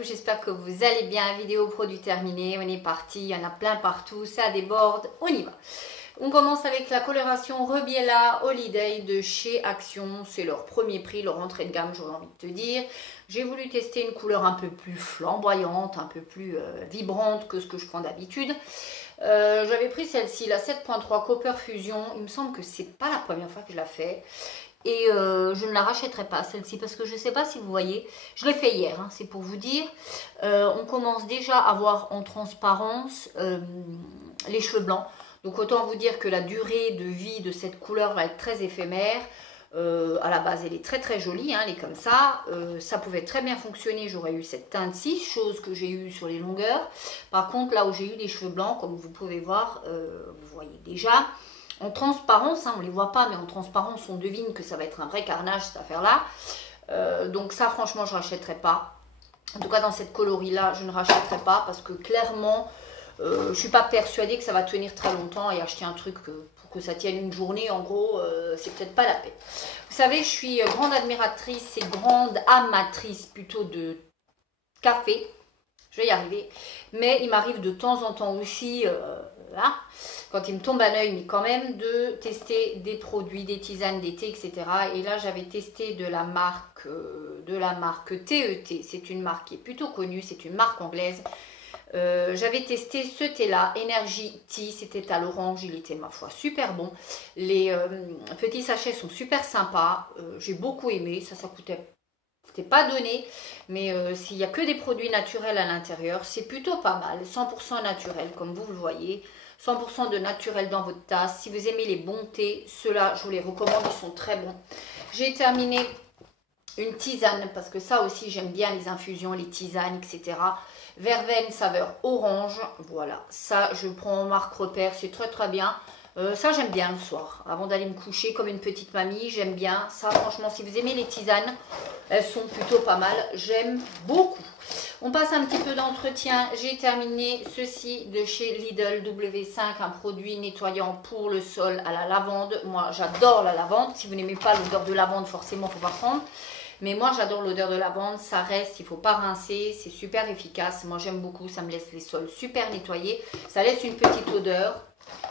J'espère que vous allez bien. Vidéo produit terminée, on est parti, il y en a plein partout, ça déborde, on y va. On commence avec la coloration Rebiella Holiday de chez Action. C'est leur premier prix, leur entrée de gamme, j'aurais envie de te dire. J'ai voulu tester une couleur un peu plus flamboyante, un peu plus vibrante que ce que je prends d'habitude. J'avais pris celle-ci, la 7.3 Copper Fusion. Il me semble que c'est pas la première fois que je la fais. Et je ne la rachèterai pas celle-ci parce que je ne sais pas si vous voyez, je l'ai fait hier, hein, c'est pour vous dire. On commence déjà à voir en transparence les cheveux blancs. Donc autant vous dire que la durée de vie de cette couleur va être très éphémère. À la base elle est très très jolie, hein, elle est comme ça. Ça pouvait très bien fonctionner, j'aurais eu cette teinte-ci, chose que j'ai eu sur les longueurs. Par contre là où j'ai eu des cheveux blancs, comme vous pouvez voir, vous voyez déjà. En transparence, hein, on ne les voit pas, mais en transparence, on devine que ça va être un vrai carnage, cette affaire-là. Donc ça, franchement, je ne rachèterai pas. En tout cas, dans cette coloris-là, je ne rachèterai pas parce que clairement, je ne suis pas persuadée que ça va tenir très longtemps et acheter un truc pour que ça tienne une journée, en gros, c'est peut-être pas la peine. Vous savez, je suis grande admiratrice et grande amatrice plutôt de café. Je vais y arriver. Mais il m'arrive de temps en temps aussi, là, quand il me tombe à l'œil, mais quand même, de tester des produits, des tisanes d'été, etc. Et là, j'avais testé de la marque TET. C'est une marque qui est plutôt connue, c'est une marque anglaise. J'avais testé ce thé-là, Energy Tea, c'était à l'orange, il était, ma foi, super bon. Les petits sachets sont super sympas, j'ai beaucoup aimé, ça coûtait... C'était pas donné, mais s'il n'y a que des produits naturels à l'intérieur, c'est plutôt pas mal. 100% naturel, comme vous le voyez. 100% de naturel dans votre tasse. Si vous aimez les bons thés, ceux-là, je vous les recommande, ils sont très bons. J'ai terminé une tisane, parce que ça aussi, j'aime bien les infusions, les tisanes, etc. Verveine saveur orange. Voilà, ça, je prends en marque repère, c'est très très bien. Ça, j'aime bien le soir, avant d'aller me coucher comme une petite mamie, j'aime bien. Ça, franchement, si vous aimez les tisanes, elles sont plutôt pas mal, j'aime beaucoup. On passe un petit peu d'entretien. J'ai terminé ceci de chez Lidl W5, un produit nettoyant pour le sol à la lavande. Moi, j'adore la lavande. Si vous n'aimez pas l'odeur de lavande, forcément, il ne faut pas prendre. Mais moi, j'adore l'odeur de lavande. Ça reste, il ne faut pas rincer. C'est super efficace. Moi, j'aime beaucoup. Ça me laisse les sols super nettoyés. Ça laisse une petite odeur,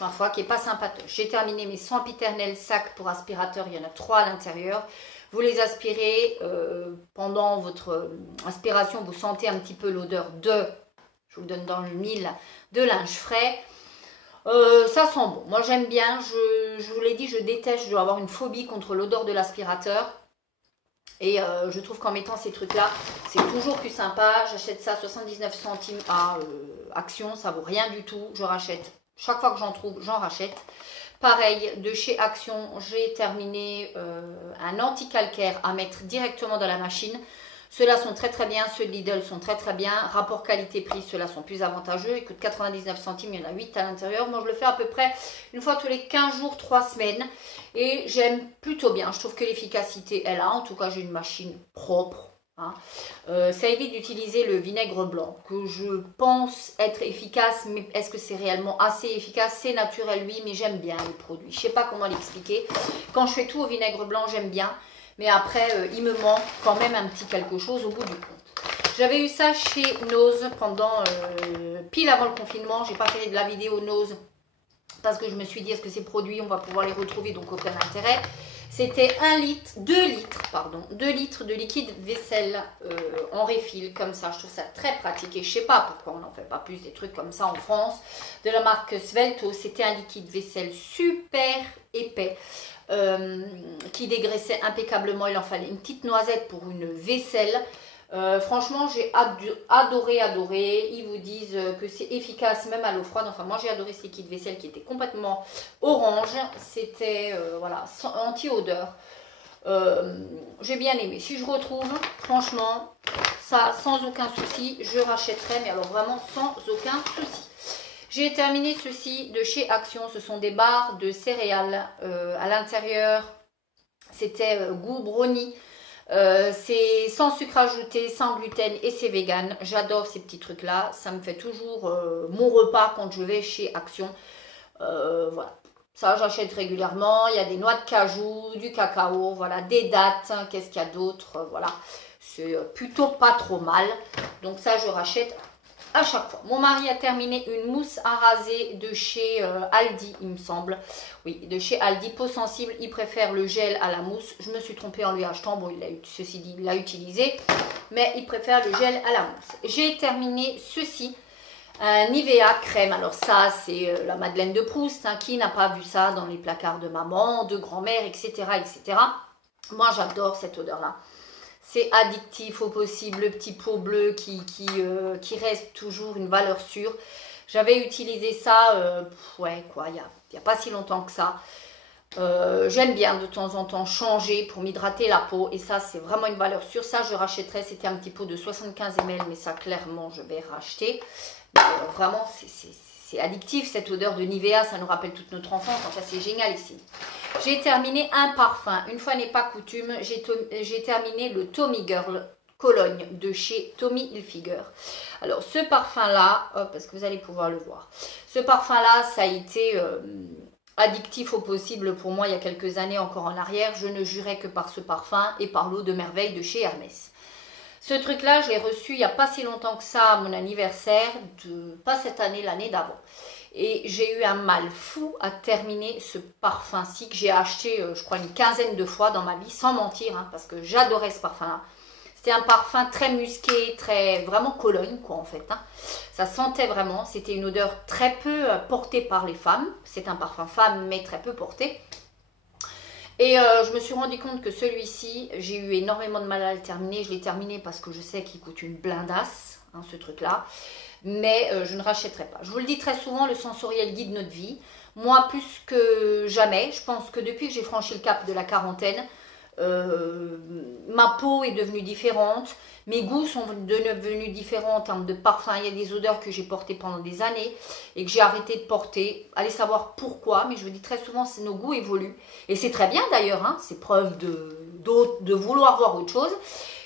ma foi, qui n'est pas sympatoche. J'ai terminé mes sempiternels sacs pour aspirateur. Il y en a 3 à l'intérieur. Vous les aspirez, pendant votre aspiration, vous sentez un petit peu l'odeur de, je vous le donne dans le mille, de linge frais. Ça sent bon. Moi j'aime bien, je vous l'ai dit, je déteste, je dois avoir une phobie contre l'odeur de l'aspirateur. Et je trouve qu'en mettant ces trucs-là, c'est toujours plus sympa. J'achète ça 79 centimes à Action, ça vaut rien du tout. Je rachète. Chaque fois que j'en trouve, j'en rachète. Pareil, de chez Action, j'ai terminé un anti-calcaire à mettre directement dans la machine. Ceux-là sont très très bien, ceux de Lidl sont très très bien. Rapport qualité-prix, ceux-là sont plus avantageux. Ils coûtent 99 centimes, il y en a 8 à l'intérieur. Moi, je le fais à peu près une fois tous les 15 jours, 3 semaines. Et j'aime plutôt bien. Je trouve que l'efficacité est là. En tout cas, j'ai une machine propre. Hein. Ça évite d'utiliser le vinaigre blanc que je pense être efficace, mais est-ce que c'est réellement assez efficace? C'est naturel, oui, mais j'aime bien les produits. Je ne sais pas comment l'expliquer. Quand je fais tout au vinaigre blanc, j'aime bien, mais après, il me manque quand même un petit quelque chose au bout du compte. J'avais eu ça chez Nose pendant pile avant le confinement. J'ai pas fait de la vidéo Nose parce que je me suis dit, est-ce que ces produits, on va pouvoir les retrouver, donc aucun intérêt. C'était 2 litres de liquide vaisselle en refill, comme ça. Je trouve ça très pratique et je sais pas pourquoi on n'en fait pas plus des trucs comme ça en France. De la marque Svelto, c'était un liquide vaisselle super épais qui dégraissait impeccablement. Il en fallait une petite noisette pour une vaisselle. Franchement, j'ai adoré. Ils vous disent que c'est efficace même à l'eau froide. Enfin, moi, j'ai adoré ce liquide vaisselle qui était complètement orange. C'était, voilà, anti-odeur. J'ai bien aimé. Si je retrouve, franchement, ça, sans aucun souci, je rachèterai. Mais alors, vraiment, sans aucun souci. J'ai terminé ceci de chez Action. Ce sont des barres de céréales. À l'intérieur, c'était goût brownie. C'est sans sucre ajouté, sans gluten et c'est vegan. J'adore ces petits trucs là, ça me fait toujours mon repas quand je vais chez Action. Voilà, ça j'achète régulièrement. Il y a des noix de cajou, du cacao, voilà, des dattes, qu'est-ce qu'il y a d'autre, voilà. C'est plutôt pas trop mal. Donc ça, je rachète à chaque fois. Mon mari a terminé une mousse à raser de chez Aldi, il me semble. Oui, de chez Aldi, peau sensible, il préfère le gel à la mousse. Je me suis trompée en lui achetant. Bon, ceci dit, il l'a utilisé, mais il préfère le gel à la mousse. J'ai terminé ceci, un Nivea crème. Alors ça, c'est la Madeleine de Proust. Hein, qui n'a pas vu ça dans les placards de maman, de grand-mère, etc., etc. Moi, j'adore cette odeur-là. C'est addictif au possible, le petit pot bleu qui reste toujours une valeur sûre. J'avais utilisé ça, ouais, quoi, il y a pas si longtemps que ça. J'aime bien de temps en temps changer pour m'hydrater la peau. Et ça, c'est vraiment une valeur sûre. Ça, je rachèterais. C'était un petit pot de 75 ml, mais ça, clairement, je vais racheter. Vraiment, c'est addictif, cette odeur de Nivea. Ça nous rappelle toute notre enfance. Enfin, c'est génial ici. J'ai terminé un parfum. Une fois n'est pas coutume, j'ai terminé le Tommy Girl Cologne de chez Tommy Hilfiger. Alors, ce parfum-là, parce que vous allez pouvoir le voir. Ce parfum-là, ça a été addictif au possible pour moi il y a quelques années encore en arrière. Je ne jurais que par ce parfum et par l'eau de merveille de chez Hermès. Ce truc-là, je l'ai reçu il n'y a pas si longtemps que ça à mon anniversaire, pas cette année, l'année d'avant. Et j'ai eu un mal fou à terminer ce parfum-ci que j'ai acheté, je crois, une quinzaine de fois dans ma vie, sans mentir, hein, parce que j'adorais ce parfum-là. C'était un parfum très musqué, très vraiment Cologne, quoi, en fait. Hein. Ça sentait vraiment, c'était une odeur très peu portée par les femmes. C'est un parfum femme, mais très peu porté. Et je me suis rendu compte que celui-ci, j'ai eu énormément de mal à le terminer. Je l'ai terminé parce que je sais qu'il coûte une blindasse, hein, ce truc-là. Mais je ne rachèterai pas. Je vous le dis très souvent, le sensoriel guide notre vie. Moi, plus que jamais, je pense que depuis que j'ai franchi le cap de la quarantaine, ma peau est devenue différente. Mes goûts sont devenus différents en termes de parfum. Il y a des odeurs que j'ai portées pendant des années et que j'ai arrêté de porter. Allez savoir pourquoi, mais je vous dis très souvent, nos goûts évoluent. Et c'est très bien d'ailleurs, hein, c'est preuve de vouloir voir autre chose.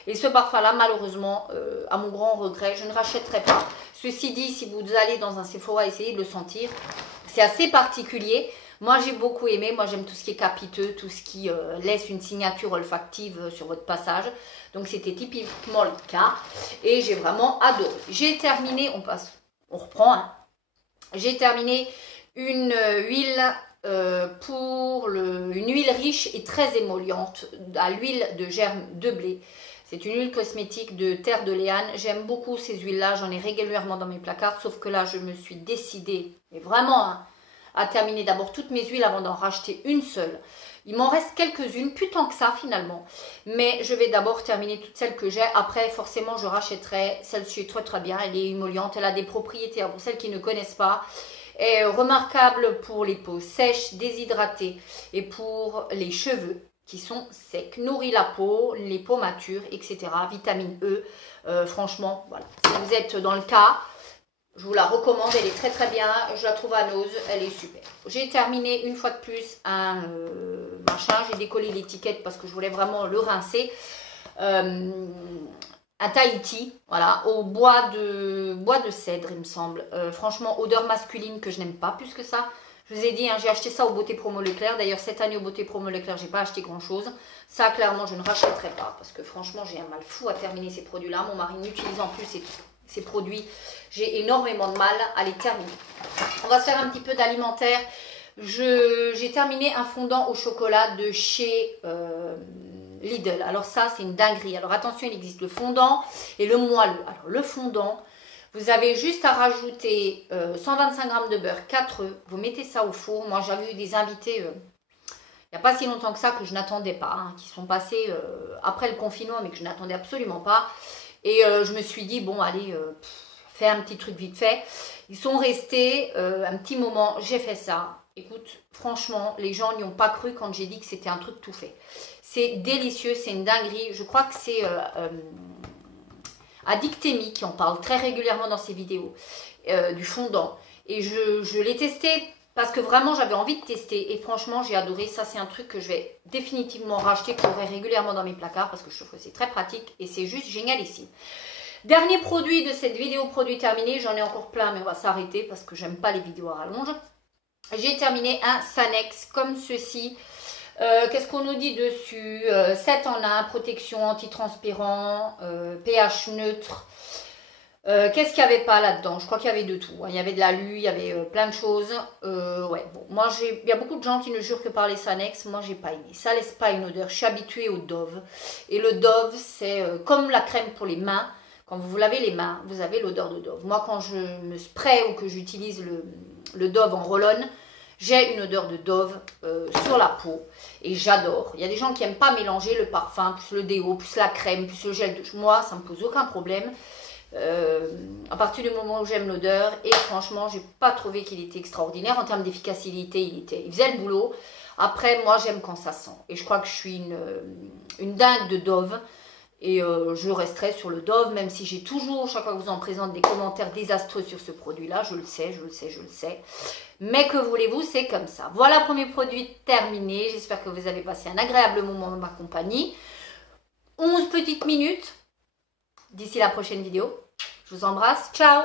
Et ce parfum-là, malheureusement, à mon grand regret, je ne rachèterai pas. Ceci dit, si vous allez dans un Sephora, essayez de le sentir. C'est assez particulier. Moi, j'ai beaucoup aimé. Moi, j'aime tout ce qui est capiteux, tout ce qui laisse une signature olfactive sur votre passage. Donc, c'était typiquement le cas. Et j'ai vraiment adoré. J'ai terminé, on reprend. Hein. J'ai terminé une huile une huile riche et très émolliente à l'huile de germe de blé. C'est une huile cosmétique de terre de Léane. J'aime beaucoup ces huiles-là. J'en ai régulièrement dans mes placards. Sauf que là, je me suis décidée, mais vraiment, hein, à terminer d'abord toutes mes huiles avant d'en racheter une seule. Il m'en reste quelques-unes, plus tant que ça finalement. Mais je vais d'abord terminer toutes celles que j'ai. Après, forcément, je rachèterai. Celle-ci est très très bien. Elle est émolliente. Elle a des propriétés, pour celles qui ne connaissent pas, est remarquable pour les peaux sèches, déshydratées et pour les cheveux qui sont secs. Nourrit la peau, les peaux matures, etc. Vitamine E. Franchement, voilà. Si vous êtes dans le cas, je vous la recommande, elle est très très bien, je la trouve à Nose, elle est super. J'ai terminé une fois de plus un machin, j'ai décollé l'étiquette parce que je voulais vraiment le rincer. Un Tahiti, voilà, au bois de cèdre, il me semble. Franchement, odeur masculine que je n'aime pas plus que ça. Je vous ai dit, hein, j'ai acheté ça au Beauté Promo Leclerc. D'ailleurs, cette année au Beauté Promo Leclerc, j'ai pas acheté grand chose. Ça, clairement, je ne rachèterai pas parce que franchement, j'ai un mal fou à terminer ces produits-là. Mon mari n'utilise en plus ces produits. J'ai énormément de mal à les terminer. On va se faire un petit peu d'alimentaire. J'ai terminé un fondant au chocolat de chez Lidl. Alors ça, c'est une dinguerie. Alors attention, il existe le fondant et le moelleux. Alors le fondant, vous avez juste à rajouter 125 g de beurre, 4 œufs. Vous mettez ça au four. Moi, j'avais eu des invités il n'y a pas si longtemps que ça que je n'attendais pas, hein, qui sont passés après le confinement, mais que je n'attendais absolument pas. Et je me suis dit, bon, allez, fais un petit truc vite fait. Ils sont restés un petit moment, j'ai fait ça. Écoute, franchement, les gens n'y ont pas cru quand j'ai dit que c'était un truc tout fait. C'est délicieux, c'est une dinguerie. Je crois que c'est Addictemi qui en parle très régulièrement dans ses vidéos, du fondant. Et je l'ai testé parce que vraiment, j'avais envie de tester. Et franchement, j'ai adoré. Ça, c'est un truc que je vais définitivement racheter, que j'aurai régulièrement dans mes placards parce que je trouve que c'est très pratique et c'est juste génial ici. Dernier produit de cette vidéo produit terminé. J'en ai encore plein, mais on va s'arrêter parce que j'aime pas les vidéos à rallonge. J'ai terminé un Sanex comme ceci. Qu'est-ce qu'on nous dit dessus? 7 en 1, protection anti-transpirant, pH neutre. Qu'est-ce qu'il n'y avait pas là-dedans? Je crois qu'il y avait de tout. Il y avait de l'alu, il y avait plein de choses. Ouais, bon, moi, il y a beaucoup de gens qui ne jurent que par les Sanex. Moi, j'ai pas aimé. Ça laisse pas une odeur. Je suis habituée au Dove. Et le Dove, c'est comme la crème pour les mains. Quand vous vous lavez les mains, vous avez l'odeur de Dove. Moi, quand je me spray ou que j'utilise le Dove en roll-on, j'ai une odeur de Dove sur la peau et j'adore. Il y a des gens qui n'aiment pas mélanger le parfum, plus le déo, plus la crème, plus le gel douche. Moi, ça ne me pose aucun problème. À partir du moment où j'aime l'odeur, et franchement, j'ai pas trouvé qu'il était extraordinaire. En termes d'efficacité, il faisait le boulot. Après, moi, j'aime quand ça sent. Et je crois que je suis une dingue de Dove. Et je resterai sur le Dove, même si j'ai toujours, chaque fois que je vous en présente, des commentaires désastreux sur ce produit-là. Je le sais, je le sais, je le sais. Mais que voulez-vous, c'est comme ça. Voilà, premier produit terminé. J'espère que vous avez passé un agréable moment dans ma compagnie. 11 petites minutes d'ici la prochaine vidéo. Je vous embrasse. Ciao!